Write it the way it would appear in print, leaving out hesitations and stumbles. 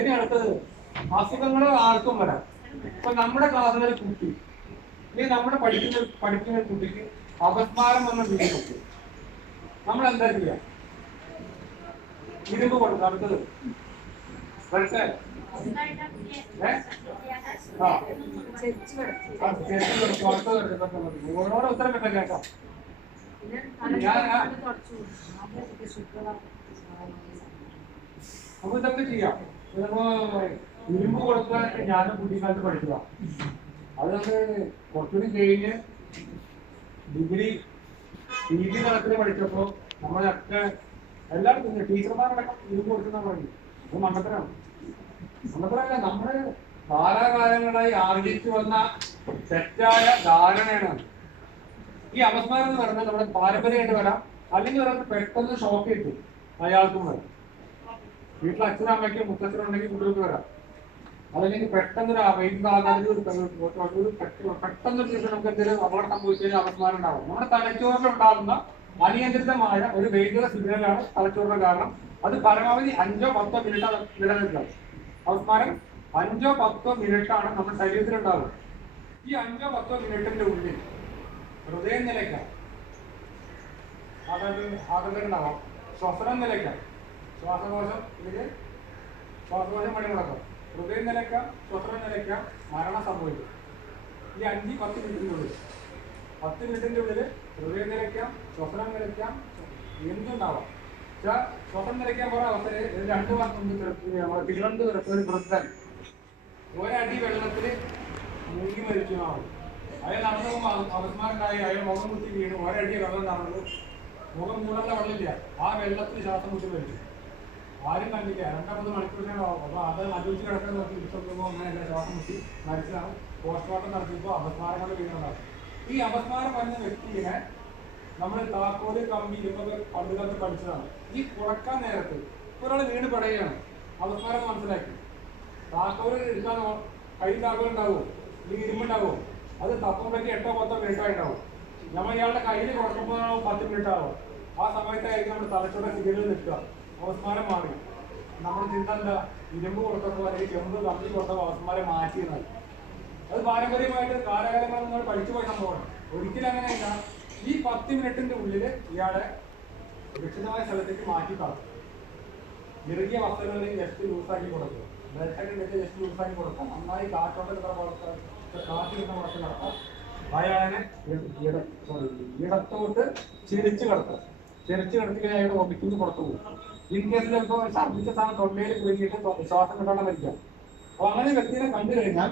ഇനി അടുത്തത് അസുഖങ്ങൾ ആർക്കും വരാം. ഇപ്പൊ നമ്മുടെ ക്ലാസ്സിൽ കുട്ടി, ഇനി നമ്മുടെ പഠിക്കുന്ന കുട്ടിക്ക് അപസ്മാരം വന്ന വീട് നോക്കി നമ്മൾ എന്താ ചെയ്യാ? ഇരുമ്പ് കൊടുക്കുക. അടുത്തത് വരട്ടെ. ഓരോരോ ഉത്തരം കിട്ടാൻ കേൾക്കാം. നമുക്ക് ഇതൊക്കെ ചെയ്യാം. ഇരുമ്പ് കൊടുക്കാനൊക്കെ ഞാനും കുട്ടിക്കാലത്ത് പഠിക്കുക. അത് നമ്മൾ കുറച്ചുകൂടി കഴിഞ്ഞ് ഡിഗ്രി PG തലത്തിൽ പഠിച്ചപ്പോ നമ്മളൊക്കെ എല്ലാവർക്കും ടീച്ചർമാരടക്കം ഇരുമ്പ് കൊടുക്കുന്ന പറഞ്ഞു. അത് മണ്ടത്തരാണ്. മണ്ടത്തരല്ല, നമ്മള് കാലാകാലങ്ങളായി ആർജിച്ചു വന്ന തെറ്റായ ധാരണയാണ്. ഈ അപസ്മാരം എന്ന് പറഞ്ഞാൽ നമ്മുടെ പാരമ്പര്യമായിട്ട് വരാം, അല്ലെങ്കിൽ ഒരാൾക്ക് പെട്ടെന്ന് ഷോക്ക് കിട്ടും. അയാൾക്കും വരാം. വീട്ടിൽ അച്ഛനും അമ്മയ്ക്കും മുത്തച്ഛനുണ്ടെങ്കിൽ കുട്ടികൾക്ക് വരാം. അതല്ലെങ്കിൽ പെട്ടെന്നൊരു പെട്ടെന്നൊരു ദിവസം നമുക്ക് എന്തെങ്കിലും അപകടം സംഭവിച്ചു കഴിഞ്ഞാൽ അപസ്മാരം ഉണ്ടാവും. നമ്മുടെ തലച്ചോറിലുണ്ടാകുന്ന അനിയന്ത്രിതമായ ഒരു വൈദ്യുത സിഗ്നലാണ് തലച്ചോറിന് കാരണം. അത് പരമാവധി 5-10 മിനിറ്റ് നിലനിൽക്കുക. അപസ്മാരം 5-10 മിനിറ്റാണ് നമ്മുടെ ശരീരത്തിലുണ്ടാവുക. ഈ 5-10 മിനിറ്റിന്റെ ഉള്ളിൽ ഹൃദയം നിലയ്ക്കാം, ആകണ്ടാവാം, ശ്വസനം നിലയ്ക്കാം, ശ്വാസകോശം മണിമുടക്കം, ഹൃദയം നിലയ്ക്കാം, ശ്വസനം നിലയ്ക്കാം, മരണം സംഭവിക്കും. ഈ 5-10 മിനിറ്റിന്റെ ഉള്ളിൽ 10 മിനിറ്റിന്റെ ഉള്ളിൽ ഹൃദയം നിലയ്ക്കാം, ശ്വസനം നിലയ്ക്കാം, എന്തുണ്ടാവാം. ശ്വസനം നിലയ്ക്കാൻ പോയ അവസരം 2 മാസം തിരുവനന്തപുരത്ത് ഒരു വൃദ്ധൻ ഒരടി വെള്ളത്തിൽ മുങ്ങി മരിച്ചു എന്നാണ്. അയാൾ നടന്നു പോകുമ്പോൾ അപസ്മാരണ്ടായി. അയാൾ മുഖം മുട്ടി വീണ് ഒരടി വെള്ളം നടന്നു. മുഖം മൂടേണ്ട വെള്ളമില്ല, ആ വെള്ളത്തിൽ ശ്വാസം മുട്ടി മരിച്ചു. ആരും കണ്ടില്ല. 2-3 മണിക്കൂറിനാണാവും. അപ്പൊ അത് ആലോചിച്ച് കിടക്കാൻ നോക്കി നോക്കുമ്പോൾ അങ്ങനെയല്ല, ശ്വാസം മുട്ടി മരിച്ചതാണ്. പോസ്റ്റ്മോർട്ടം നടത്തിയപ്പോൾ അപസ്മാരം കൊണ്ട് വീണതാണ്. ഈ അപസ്മാരം വരുന്ന വ്യക്തിയെ നമ്മൾ താക്കോല് കമ്പി ഇതൊക്കെ പണ്ടുകാലത്ത് പഠിച്ചതാണ്. ഈ പുറക്കാൻ നേരത്ത് ഒരാൾ വീണ് പടയുകയാണ്, അപസ്മാരം മനസ്സിലാക്കി. താക്കോല് എടുക്കാൻ കൈ താക്കോൽ ഉണ്ടാവുമോ, ഈ ഇരുമ്പുണ്ടാവുമോ? അത് തപ്പുമ്പോഴേക്ക് 8-10 മിനിറ്റായി ഉണ്ടാവും. നമ്മൾ ഇയാളുടെ കയ്യിൽ കൊടുക്കുമ്പോൾ 10 മിനിറ്റ് ആവും. ആ സമയത്തായിരിക്കും നമ്മുടെ തലച്ചോടെ സിഗ്നൽ നിൽക്കുക. അപസ്മാരം മാറി. നമ്മുടെ ചിന്ത എന്താ? ഇരുമ്പ് കൊടുത്തപ്പോൾ അല്ലെങ്കിൽ ചെമ്പ് കമ്പി കൊടുത്തപ്പോൾ അപസ്മാരം മാറ്റിയെന്നാണ്. അത് പാരമ്പര്യമായിട്ട് കാലകാലങ്ങൾ നമ്മൾ പഠിച്ചു പോയ സംഭവമാണ്. ഒരിക്കലും അങ്ങനെയല്ല. ഈ 10 മിനിറ്റിന്റെ ഉള്ളിൽ ഇയാളെ സുരക്ഷിതമായ സ്ഥലത്തേക്ക് മാറ്റി കളക്കും. ഇറുകിയ വസ്ത്രങ്ങളിൽ ജസ്റ്റ് ലൂസാക്കി കൊടുക്കുക, ബെൽറ്റൊക്കെ വെച്ച് ജസ്റ്റ് ലൂസാക്കി കൊടുക്കുക, നന്നായി കാറ്റോട്ട് കിട്ടുന്ന കാറ്റ് കിട്ടുന്ന പുറത്ത് കിടക്കാം. അയാളെ ഇടത്തോട്ട് ചിരിച്ച് കിടത്തുക. ചിരിച്ച് കിടത്തിക്കഴിഞ്ഞാൽ അയാൾ ഒമിക്കുന്നു പുറത്തു പോകും. ഇൻ കേസിൽ ചിലപ്പോൾ ഛർദ്ദിച്ച സ്ഥാനം തൊണ്ടയിൽ കുടുങ്ങിയിട്ട് ശ്വാസം കിട്ടാണ്ട് മരിക്കാം. അപ്പൊ അങ്ങനെ വ്യക്തിയെ കണ്ടു കഴിഞ്ഞാൽ